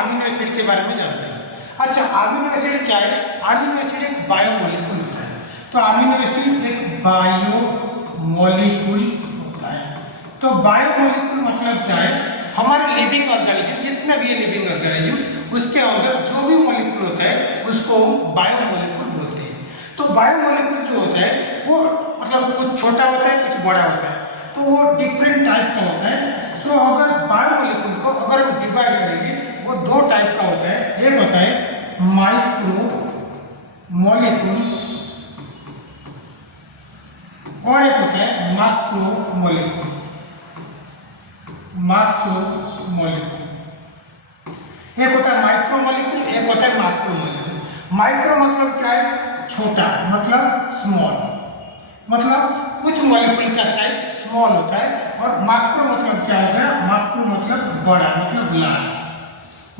Amino acid के बारे में जानते हैं। अच्छा, अमीनो एसिड क्या है? अमीनो एसिड एक बायोमोलिक्यूल होता है। तो अमीनो एसिड एक बायोमोलिक्यूल होता है। तो बायोमोलिक्यूल मतलब क्या है? हमारे लिविंग ऑर्गेनिज्म, जितने भी लिविंग ऑर्गेनिज्म, उसके अंदर जो भी मॉलिक्यूल होता है उसको बायोमोलिक्यूल बोलते हैं। तो बायोमोलिक्यूल जो होता है वो मतलब कुछ छोटा होता है, कुछ बड़ा होता है, तो वो डिफरेंट टाइप का होता है। सो अगर बायोमोलिक्यूल को अगर हम डिवाइड करेंगे, वो दो टाइप का होता है। एक होता है माइक्रो मॉलिक्यूल और एक होता है मैक्रो मॉलिक्यूल। मैक्रो मॉलिक्यूल एक होता है माइक्रो मॉलिक्यूल, एक होता है मैक्रो मॉलिक्यूल। माइक्रो मतलब क्या है? छोटा, मतलब स्मॉल, मतलब कुछ मॉलिक्यूल का साइज स्मॉल होता है। और मैक्रो मतलब क्या होता है? मैक्रो मतलब बड़ा, मतलब लार्ज,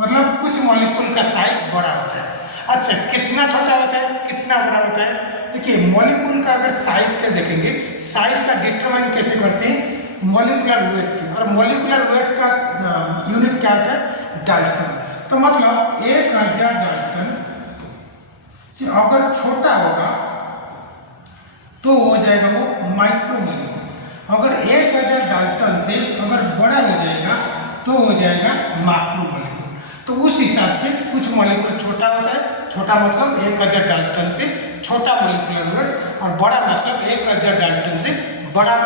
मतलब कुछ मॉलिक्यूल का साइज बड़ा होता है। अच्छा, कितना छोटा होता है, कितना बड़ा होता है? देखिए, मॉलिक्यूल का अगर साइज का देखेंगे, साइज का डिटरमाइन कैसे करते हैं? मॉलिक्यूलर वेट की। और मॉलिक्यूलर वेट का यूनिट क्या होता है? डाल्टन। तो मतलब 1000 डाल्टन से अगर छोटा होगा तो हो जाएगा वो माइक्रो मॉलिक्यूल। अगर 1000 डाल्टन से अगर बड़ा हो जाएगा तो हो जाएगा मैक्रो मॉलिक्यूल। तो उस हिसाब से कुछ मॉलिक्यूल छोटा होता है, छोटा मतलब 1000 डाल्टन से छोटा मॉलिक्यूलर वेट, और बड़ा मतलब 1000 डाल्टन से बड़ा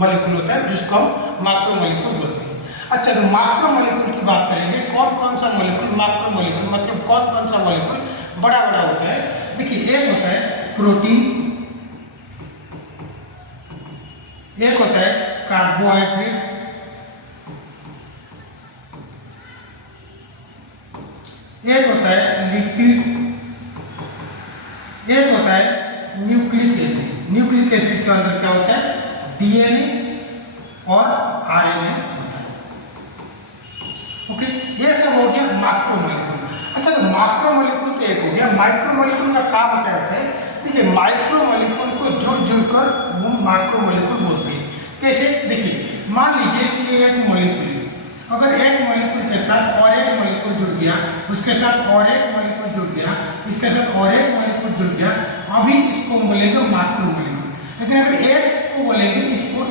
मॉलिक्यूल होता है, जिसको हम मैक्रो मॉलिक्यूल बोलते हैं। अच्छा, तो मैक्रो मॉलिक्यूल की बात करेंगे, कौन कौन सा मॉलिक्यूल मैक्रो मॉलिक्यूल मतलब कौन कौन सा मॉलिक्यूल बड़ा बड़ा होता है? देखिए, एक होता है प्रोटीन, एक होता है कार्बोहाइड्रेट, एक होता है लिपिड, एक होता है न्यूक्लिक एसिड। न्यूक्लिक एसिड के अंदर क्या होता है? डीएनए और आरएनए होता है। ओके, ये सब हो गया मैक्रो मॉलिक्यूल। अच्छा, तो मैक्रो मॉलिक्यूल तो एक हो गया। माइक्रो मॉलिक्यूल का काम क्या होता है? देखिए, माइक्रो मॉलिक्यूल को जुड़ जुड़कर वो मैक्रो मॉलिक्यूल बोलते हैं। कैसे? देखिए, मान लीजिए कि ये एक मॉलिक्यूल है, अगर एक मॉलिक्यूल के साथ और एक मॉलिक्यूल जुड़ गया, उसके साथ और एक मॉलिक्यूल जुड़ गया, इसके साथ और एक मॉलिक्यूल जुड़ गया, अभी इसको बोलेंगे मैक्रो मॉलिक्यूल। लेकिन अगर एक को बोलेंगे,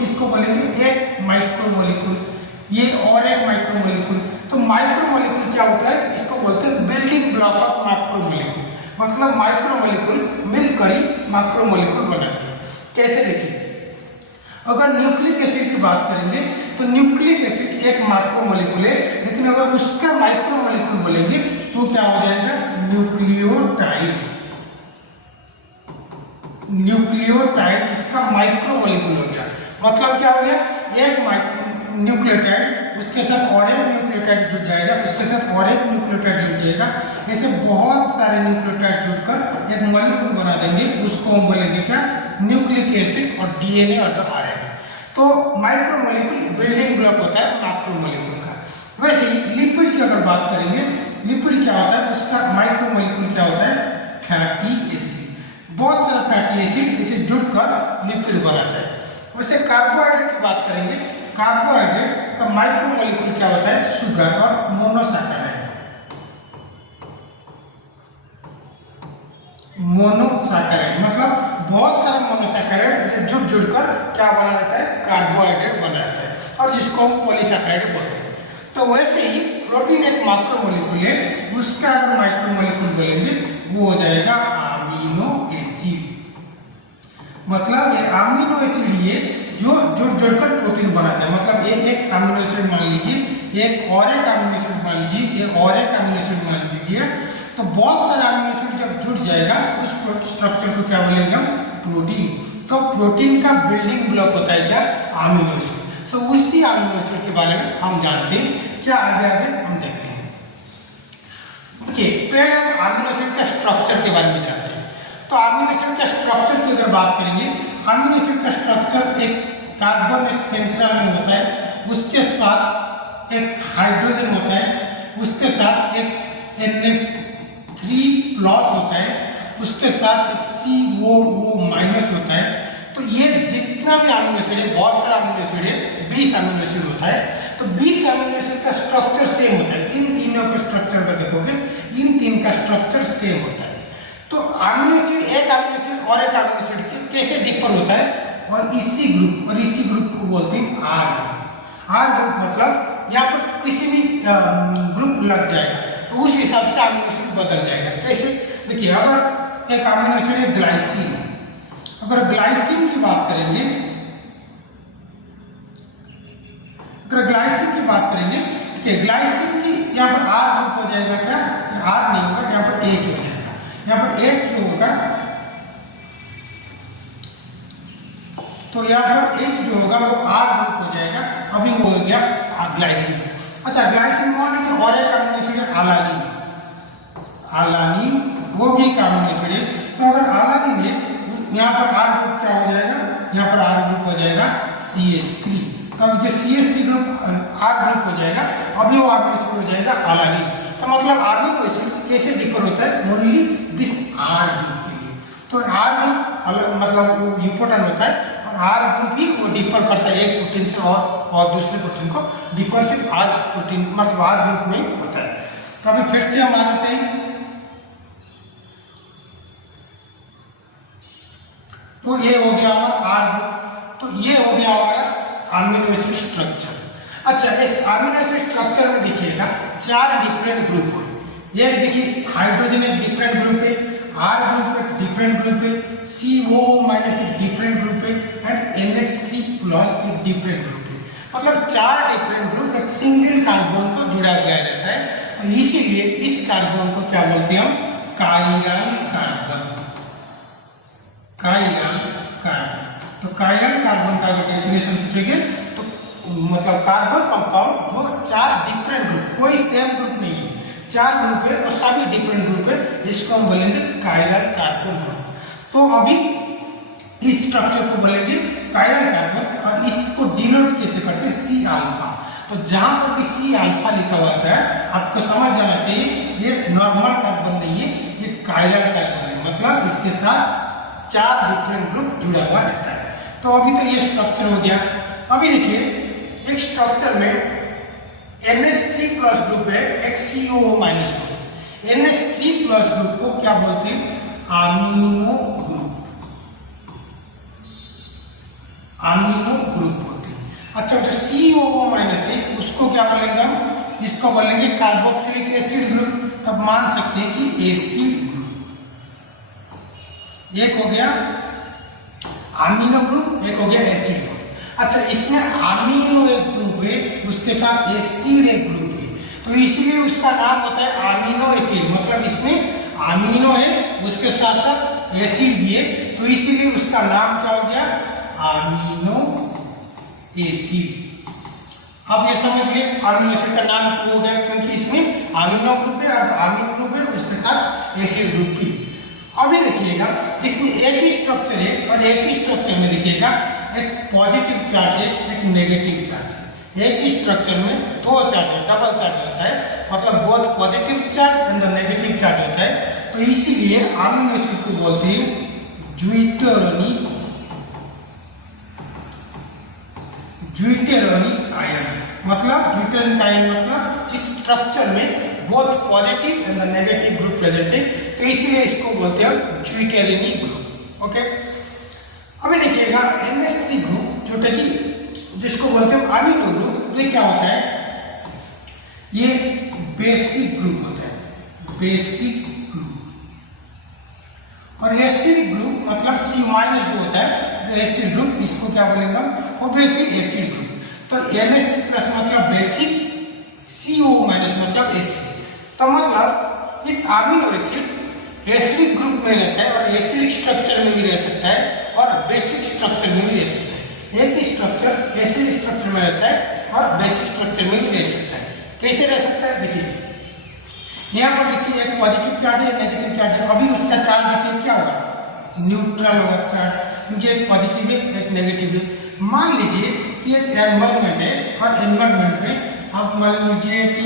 इसको बोलेंगे एक माइक्रो मॉलिक्यूल, ये और एक माइक्रो मॉलिक्यूल। तो माइक्रो मॉलिक्यूल क्या होता है? इसको बोलते हैं building block of macro molecule. मतलब माइक्रो मॉलिक्यूल मिलकर ही मैक्रो मॉलिक्यूल बनाते हैं। कैसे? देखिए, अगर न्यूक्लिक एसिड की बात करेंगे तो न्यूक्लिक एसिड एक मैक्रो मॉलिक्यूल है, लेकिन अगर उसका माइक्रो मॉलिक्यूल बोलेंगे तो क्या हो जाएगा? न्यूक्लियोटाइड। न्यूक्लियोटाइड उसका माइक्रो मॉलिक्यूल हो गया। मतलब क्या हो गया? एक न्यूक्लियोटाइड, उसके साथ और एक न्यूक्लियोटाइड जुड़ जाएगा, उसके साथ और एक न्यूक्लियोटाइड जुड़ जाएगा, ऐसे बहुत सारे न्यूक्लियोटाइड जुड़कर एक मॉलिक्यूल बना देंगे। उसको हम बोलेंगे क्या? न्यूक्लिक एसिड और डीएनए और आरएनए। तो माइक्रो मॉलिक्यूल बिल्डिंग ब्लॉक होता है मैक्रो मॉलिक्यूल का। वैसे ही लिपिड की अगर बात करेंगे, लिपिड क्या होता है? उसका माइक्रो मॉलिक्यूल क्या होता है? Fatty acid. बहुत सारा फैटी एसिड इसे जुड़कर लिपिड बनाता है। वैसे कार्बोहाइड्रेट की बात करेंगे, कार्बोहाइड्रेट का माइक्रो मॉलिक्यूल क्या होता है? शुगर और मोनोसैकेराइड। मोनोसैकेराइड मतलब बहुत सारे मोनोसैकेराइड जुड़ जुड़कर क्या बना जाता है? कार्बोहाइड्रेट बना जाता है, और जिसको हम पॉलीसैकेराइड बोलते हैं। तो वैसे ही प्रोटीन एक मैक्रो मॉलिक्यूल है, उसका अगर माइक्रो मॉलिक्यूल बोलेंगे वो हो जाएगा अमीनो एसिड। मतलब ये अमीनो एसिड ये जो जुड़ जुड़कर प्रोटीन बनाता है। मतलब ये एक अमीनो एसिड मान लीजिए, एक और एक अमीनो एसिड मान लीजिए, ये और एक अमीनो एसिड मान लीजिए, तो बहुत सारे अमीनो एसिड जब जुड़ जाएगा उस स्ट्रक्चर को क्या बोलेंगे हम? प्रोटीन। तो प्रोटीन का बिल्डिंग ब्लॉक होता है क्या? Amino acid. सो उसी अमीनो एसिड के बारे में हम जानते हैं। क्या आगे आगे हम देखते हैं। ओके, पहले हम अमीनो एसिड का स्ट्रक्चर के बारे में जानते हैं। तो अमीनो एसिड का स्ट्रक्चर की अगर बात करेंगे, अमीनो एसिड का स्ट्रक्चर एक कार्बन एक सेंट्रल में होता है, उसके साथ एक हाइड्रोजन होता है, उसके साथ एक NH3+ होता है, उसके साथ एक COO- होता है। तो ये जितना भी अमीनो एसिड है, बहुत सारा अमीनो एसिड है, 20 अमीनो एसिड होता है। तो 20 अमीनो एसिड का स्ट्रक्चर सेम होता है। इन तीनों का और एक अमीनो एसिड कैसे डिफर होता है, और इसी ग्रुप को बोलते हैं आर ग्रुप। आर ग्रुप मतलब यहाँ पर किसी भी ग्रुप लग जाएगा तो उस हिसाब से अमीनो एसिड बदल जाएगा। कैसे, देखिए अगर एक अमीनो एसिड है ग्लाइसिन, अगर ग्लाइसिन की बात करेंगे, कि ग्लाइसिन की यहाँ पर आर ग्रुप हो जाएगा, क्या आर नहीं होगा, यहाँ पर एच हो जाएगा। यहाँ पर एच जो होगा तो यहाँ पर एच जो होगा वो आर ग्रुप हो जाएगा। अभी वो हो गया ग्लाइसिन। अच्छा, ग्लाइसिन मान लीजिए और एक अमीनो एसिड है अलानिन, वो भी एक अमीनो एसिड है। तो अगर अलानिन है यहाँ पर आर ग्रुप क्या हो जाएगा, यहाँ पर आर ग्रुप हो जाएगा CH3। तब जो CH3 ग्रुप आर ग्रुप हो जाएगा, अभी वो अमीनो एसिड हो जाएगा अलानिन। तो मतलब अमीनो एसिड कैसे डिफर होता है, ओनली दिस आर ग्रुप के लिए। तो आर ग्रुप मतलब वो इम्पोर्टेंट होता है, और आर ग्रुप ही वो डिफर करता है एक प्रोटीन से और दूसरे प्रोटीन को। डिफर सिर्फ आर प्रोटीन मतलब आर ग्रुप में होता है। तो अभी फिर से हम आ जाते हैं, तो ये हो गया हमारा आर ग्रुप। तो ये हो गया हमारा अमीनो एसिड स्ट्रक्चर। अच्छा, इस अमीनो एसिड स्ट्रक्चर में देखिएगा 4 डिफरेंट ग्रुप हो। ये देखिए हाइड्रोजन एक डिफरेंट ग्रुप है, आर ग्रुप एक डिफरेंट ग्रुप है, CO- एक डिफरेंट ग्रुप है, एंड NH3+ एक डिफरेंट ग्रुप है। मतलब 4 डिफरेंट ग्रुप एक सिंगल कार्बन को जुड़ा हुआ रहता है, और इसीलिए इस कार्बन को क्या बोलते हैं हम, कायरल कार्बन। तो कायरल कार्बन का अगर डेफिनेशन पूछेंगे तो मतलब कार्बन कंपाउंड जो 4 डिफरेंट ग्रुप, कोई सेम ग्रुप नहीं है, 4 ग्रुप है और सभी डिफरेंट ग्रुप है, इसको हम बोलेंगे कायरल कार्बन ग्रुप। तो अभी इस स्ट्रक्चर को बोलेंगे कायरल कार्बन, और इसको डिनोट कैसे करते हैं, C अल्फा। तो जहां पर भी C अल्फा लिखा हुआ है आपको समझ जाना चाहिए ये नॉर्मल कार्बन नहीं है, ये कायरल कार्बन है, मतलब इसके साथ 4 डिफरेंट ग्रुप जुड़ा हुआ रहता है। तो अभी तो ये स्ट्रक्चर हो गया। अभी देखिए एक स्ट्रक्चर में NH3+ ग्रुप है, एक CO- ग्रुप। NH3+ ग्रुप को क्या बोलते हैं, अमीनो ग्रुप बोलते हैं। अच्छा, जो CO- है उसको क्या बोलेंगे हम, इसको बोलेंगे कार्बोक्सिलिक एसिड ग्रुप। तब मान सकते हैं कि एसिड ग्रुप एक हो गया अमीनो ग्रुप, एक हो गया एसिड ग्रुप। अच्छा, इसमें अमीनो एक ग्रुप है, उसके साथ एसिड एक ग्रुप है, तो इसीलिए उसका नाम होता है अमीनो एसिड। मतलब इसमें अमीनो है, उसके साथ साथ एसिड भी है, तो इसीलिए उसका नाम क्या हो गया, अमीनो एसिड। अब ये समझ लिए अमीनो एसिड का नाम क्यों हो गया, क्योंकि इसमें अमीनो ग्रुप है और अमीनो ग्रुप है, उसके साथ एसिड ग्रुप भी। अभी देखिएगा इसमें एक ही स्ट्रक्चर है, और एक ही स्ट्रक्चर में देखिएगा एक पॉजिटिव चार्ज है, एक नेगेटिव चार्ज। एक ही स्ट्रक्चर में 2 चार्ज है, डबल चार्ज होता है, मतलब both positive charge and negative charge होता है। तो इसीलिए अमीनो एसिड को बोलते हैं ड्यूटेरोनिक आयन। मतलब ड्यूटेरोनिक आयन मतलब जिस स्ट्रक्चर में both positive and negative group present है, तो इसलिए इसको बोलते हैं ड्यूटेरोनिक ग्रुप। ओके, अभी देखिएगा NH3 ग्रुप जो कि जिसको बोलते हैं अमीनो ग्रुप, ये क्या होता है, ये बेसिक ग्रुप होता है, बेसिक ग्रुप। और एसिड ग्रुप मतलब C- जो होता है एसिड ग्रुप, इसको क्या बोलेंगे हम, ऑब्वियसली एसिड ग्रुप। तो NH3+ मतलब बेसिक, CO- मतलब एसिड। तो मतलब इस अमीनो एसिड एसिडिक ग्रुप में रहता है, और एसिडिक स्ट्रक्चर में भी रह सकता है और बेसिक स्ट्रक्चर में भी रह सकता है। एक ही स्ट्रक्चर एसिड स्ट्रक्चर में रहता है और बेसिक स्ट्रक्चर में भी रह सकता है। कैसे रह सकता है, देखिए यहाँ पर देखिए एक पॉजिटिव चार्ज है, नेगेटिव चार्ज है। अभी उसका चार्ज देखिए क्या होगा, न्यूट्रल होगा चार्ज, क्योंकि एक पॉजिटिव है एक नेगेटिव है। मान लीजिए कि एक एनवायरनमेंट है, और एनवायरनमेंट में आप मान लीजिए कि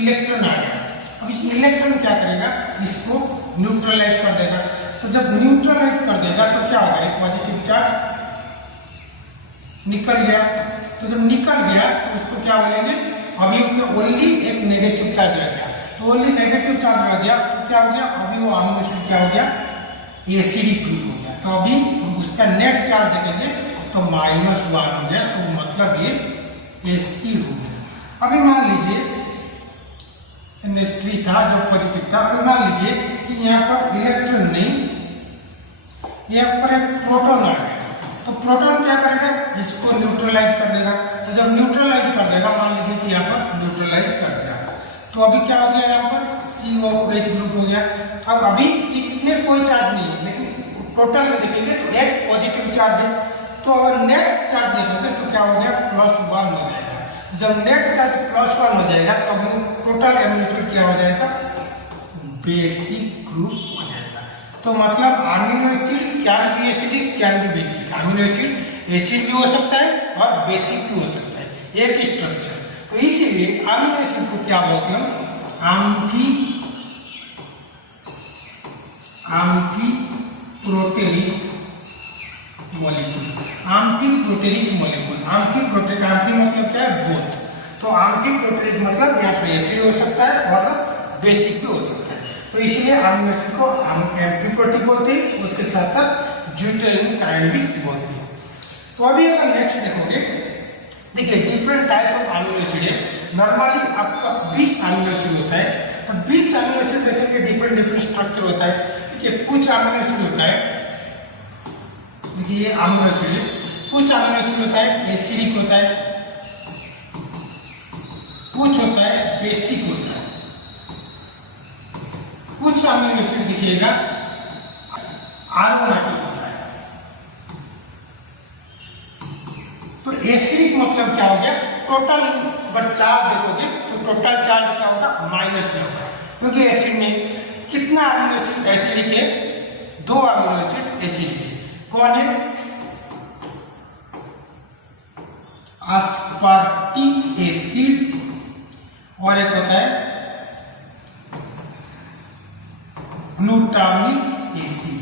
इलेक्ट्रॉन आ गया। अब इस इलेक्ट्रॉन क्या करेगा, इसको न्यूट्रलाइज कर देगा। तो जब न्यूट्रलाइज कर देगा तो क्या होगा, एक पॉजिटिव चार्ज निकल गया। तो जब निकल गया तो उसको क्या बोलेंगे, अभी उसमें ओनली एक नेगेटिव चार्ज रह गया। तो ओनली नेगेटिव चार्ज रह गया तो क्या हो गया, अभी वो अमीनो एसिड क्या हो गया, एसिडिक ग्रुप हो गया। तो अभी उसका नेट चार्ज देखेंगे तो -1 हो गया, तो मतलब ये एसिड हो गया। अभी मान लीजिए NH3 था जो पॉजिटिव था, अभी मान लीजिए कि यहाँ पर इलेक्ट्रॉन नहीं, यहाँ पर एक प्रोटॉन आ गया, तो प्रोटॉन क्या करेगा, इसको न्यूट्रलाइज कर देगा। तो जब न्यूट्रलाइज कर देगा, मान लीजिए कि यहाँ पर न्यूट्रलाइज कर दिया, तो अभी क्या हो गया, यहाँ पर COH ग्रुप हो गया। अब अभी इसमें कोई चार्ज नहीं है, लेकिन टोटल में देखेंगे तो एक पॉजिटिव चार्ज है। तो अगर नेट चार्ज देखोगे तो क्या हो गया, +1 हो जाएगा। जब नेट चार्ज +1 हो जाएगा तो अभी टोटल अमीनो एसिड क्या हो जाएगा, बेसिक ग्रुप हो जाएगा। तो मतलब amino acid can be acidic, can be basic. Amino acid acid भी हो सकता है और बेसिक भी हो सकता है, एक स्ट्रक्चर। तो इसीलिए अमीनो एसिड को क्या बोलते हैं, एम्फीप्रोटेरिक मॉलिक्यूल। एम्फीप्रोटेरिक मॉलिक्यूल, एम्फी मतलब क्या है, बोथ। तो एम्फीप्रोटेरिक मतलब यहाँ पे एसिड हो सकता है और बेसिक भी हो सकता है। तो इसलिए अमीनो एसिड को एम्फीप्रोटिक बोलते हैं, उसके साथ साथ ड्यूटेरिन काइंड भी बोलते हैं। तो अभी अगर नेक्स्ट देखोगे, देखिए different type of amino acid है। नॉर्मली आपका 20 अमीनो एसिड होता है, तो 20 अमीनो एसिड देखेंगे डिफरेंट स्ट्रक्चर होता है। देखिए कुछ अमीनो एसिड होता है, देखिए ये अमीनो एसिड है, कुछ अमीनो एसिड होता है एसिडिक होता है, कुछ होता है बेसिक होता है, कुछ अमीनो एसिड दिखिएगा एरोमेटिक होता है। तो एसिडिक मतलब क्या हो गया, टोटल चार्ज देखोगे तो टोटल चार्ज क्या होगा, माइनस में होगा, क्योंकि एसिड में कितना अमीनो एसिड एसिडिक है, 2 अमीनो एसिड एसिडिक है। कौन है, अस्पार्टिक एसिड और एक होता है ग्लूटामिक एसिड।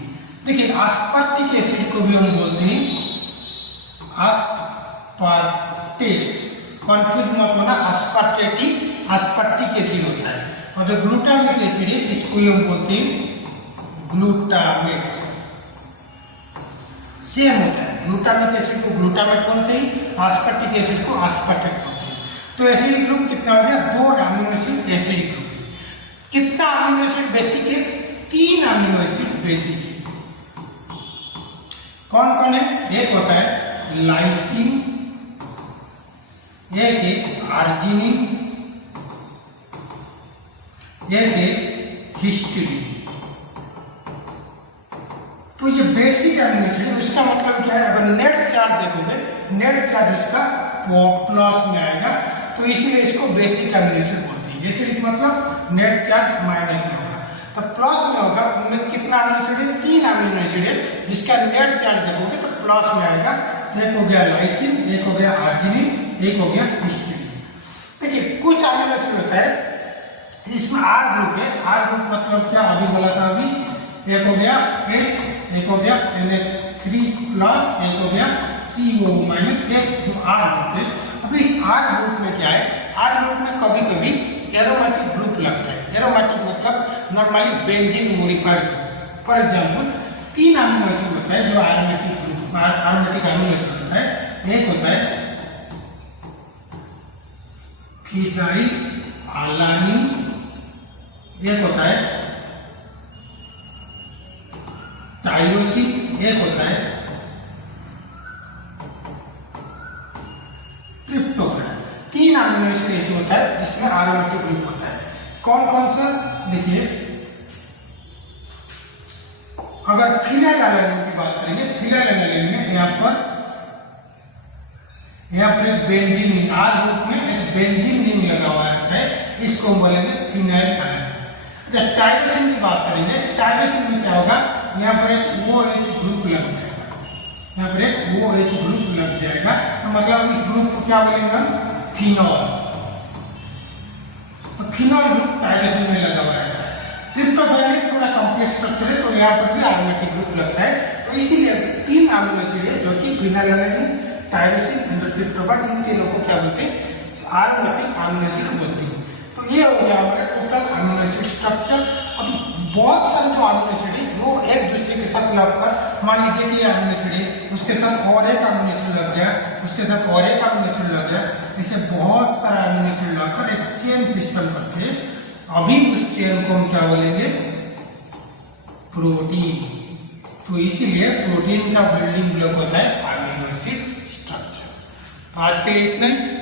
देखिए अस्पार्टिक एसिड को भी हम बोलते हैं अस्पार्टेट, कंफ्यूज मत होना, अस्पार्टिक एसिड होता है। और जो ग्लूटामिक एसिड है इसको हम बोलते हैं ग्लूटामेट। सेम होता है, ग्लूटामिक एसिड को ग्लूटामेट बोलते हैं, अस्पार्टिक एसिड को अस्पार्टेट बोलते हैं। तो एसिडिक ग्रुप कितना हो गया, 2 अमीनो एसिड एसिडिक ग्रुप। कितना अमीनो एसिड बेसिक है, 3 अमीनो एसिड बेसिक है। कौन कौन है, एक होता है लाइसिन, एक है आर्जिनिन, एक है हिस्टीडीन। तो ये बेसिक अमीनो एसिड है। इसका मतलब क्या है, अगर नेट चार्ज देखोगे, नेट चार्ज इसका प्लस में आएगा, तो इसीलिए इसको बेसिक अमीनो एसिड बोलते हैं। एसिडिक मतलब नेट चार्ज माइनस में होगा, तो प्लस में होगा। उनमें कितना अमीनो एसिड है, 3 अमीनो एसिड है, जिसका नेट चार्ज देखोगे तो प्लस में आएगा। एक हो गया लाइसिन, एक हो गया आर्जिनिन, एक हो गया हिस्टीडीन। देखिए कुछ अमीनो एसिड होता है जिसमें R ग्रुप है। R ग्रुप मतलब क्या, अभी बोला था अभी, एक हो गया H, एक हो गया NH3+, एक हो गया CO-, एक जो R ग्रुप है। अब इस R ग्रुप में क्या है, R ग्रुप में कभी कभी एरोमेटिक ग्रुप लगता है। एरोमेटिक मतलब normally benzene modified group. For example 3 amino acid होता है जो aromatic group, aromatic amino acid होता है। एक होता है फिनाइल अलानिन, एक होता है टाइरोसिन, एक होता है ट्रिप्टोफैन। 3 अमीनो एसिड ऐसे होता है जिसमें एरोमेटिक ग्रुप होता है। कौन कौन सा, देखिए अगर फिनाइल अलानिन की बात करेंगे, फिनाइल अलानिन में यहाँ पर एक बेंजीन रिंग, R ग्रुप में एक बेंजीन रिंग लगा हुआ रहता है, इसको बोलेंगे फिनाइल अलानिन। जब टाइरोसिन की बात करेंगे, टाइरोसिन में क्या होगा, यहाँ पर एक OH ग्रुप लग जाएगा, यहाँ पर एक OH ग्रुप लग जाएगा, तो मतलब इस ग्रुप को क्या बोलेंगे, फिनॉल। तो फिनॉल ग्रुप टाइरोसिन में लगा हुआ रहता है। ट्रिप्टोफैन में थोड़ा कॉम्प्लेक्स स्ट्रक्चर है, तो यहाँ पर भी एरोमेटिक ग्रुप लगता है। तो इसीलिए 3 अमीनो एसिड है जो कि phenylalanine, tyrosine and tryptophan, इन तीनों को क्या बोलते हैं, एरोमेटिक अमीनो एसिड बोलते हैं। तो ये हो गया हमारा टोटल अमीनो एसिड स्ट्रक्चर। अब बहुत सारे जो अमीनो एसिड है वो एक दूसरे के साथ एसिड लगकर मान लीजिए कि अमीनो एसिड है, उसके साथ और एक अमीनो एसिड लग गया, उसके साथ और एक अमीनो एसिड लग गया, इसे बहुत सारा अमीनो एसिड लगकर एक चेन सिस्टम करते हैं। अभी उस चेन को हम क्या बोलेंगे? प्रोटीन। तो इसीलिए प्रोटीन का बिल्डिंग ब्लॉक होता है अमीनो एसिड स्ट्रक्चर। आज के लिए इतना ही।